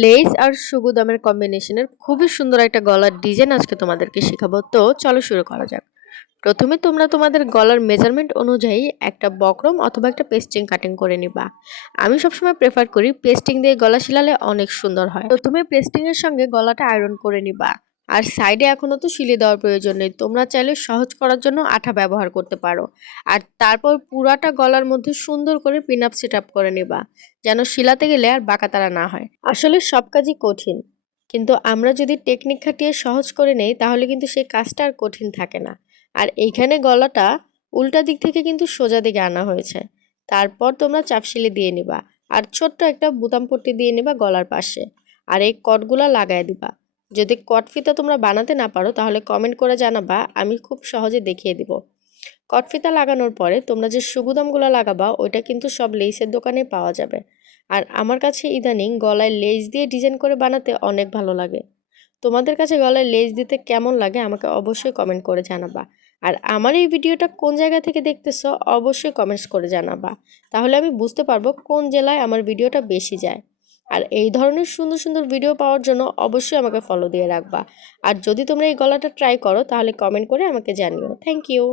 Less আর সুগুদামের কম্বিনেশনের খুবই সুন্দর একটা গলার ডিজাইন আজকে তোমাদেরকে শেখাবো। তো চলো শুরু করা যাক। প্রথমে তোমরা তোমাদের গলার মেজারমেন্ট অনুযায়ী একটা বক্রম অথবা একটা পেস্টিং কাটিং করে নিবা। আমি সবসময় প্রেফার করি পেস্টিং দিয়ে গলা শিলালে অনেক সুন্দর হয়। প্রথমে পেস্টিং এর সঙ্গে গলাটা আয়রন করে নিবা। আর সাইডে এখনো তো সিলি দেওয়ার প্রয়োজন নেই, তোমরা চাইলে সহজ করার জন্য আঠা ব্যবহার করতে পারো। আর তারপর পুরাটা গলার মধ্যে সুন্দর করে পিন আপ সেট আপ করে নিবা, যেন শিলাতে গেলে আর বাঁকাতারা না হয়। আসলে সব কাজই কঠিন, কিন্তু আমরা যদি টেকনিক খাটিয়ে সহজ করে নেই তাহলে কিন্তু সেই কাজটা আর কঠিন থাকে না। আর এইখানে গলাটা উল্টা দিক থেকে কিন্তু সোজা দিকে আনা হয়েছে। তারপর তোমরা চাপশিলি দিয়ে নিবা আর ছোট্ট একটা বুতাম পট্টি দিয়ে নিবা গলার পাশে। আর এই কটগুলা লাগায় দিবা। যদি কট ফিতা তোমরা বানাতে না পারো তাহলে কমেন্ট করে জানাবা, আমি খুব সহজে দেখিয়ে দিব। কট ফিতা লাগানোর পরে তোমরা যে সুগুদামগুলো লাগাবা ওইটা কিন্তু সব লেসের দোকানে পাওয়া যাবে। আর আমার কাছে ইদানিং গলায় লেস দিয়ে ডিজাইন করে বানাতে অনেক ভালো লাগে। তোমাদের কাছে গলায় লেস দিতে কেমন লাগে আমাকে অবশ্যই কমেন্ট করে জানাবা। আর আমার এই ভিডিওটা কোন জায়গা থেকে দেখতেছো অবশ্যই কমেন্টস করে জানাবা, তাহলে আমি বুঝতে পারবো কোন জেলায় আমার ভিডিওটা বেশি যায়। আর এই ধরনের সুন্দর সুন্দর ভিডিও পাওয়ার জন্য অবশ্যই আমাকে ফলো দিয়ে রাখবা। আর যদি তোমরা এই গলাটা ট্রাই করো তাহলে কমেন্ট করে আমাকে জানিও। Thank you.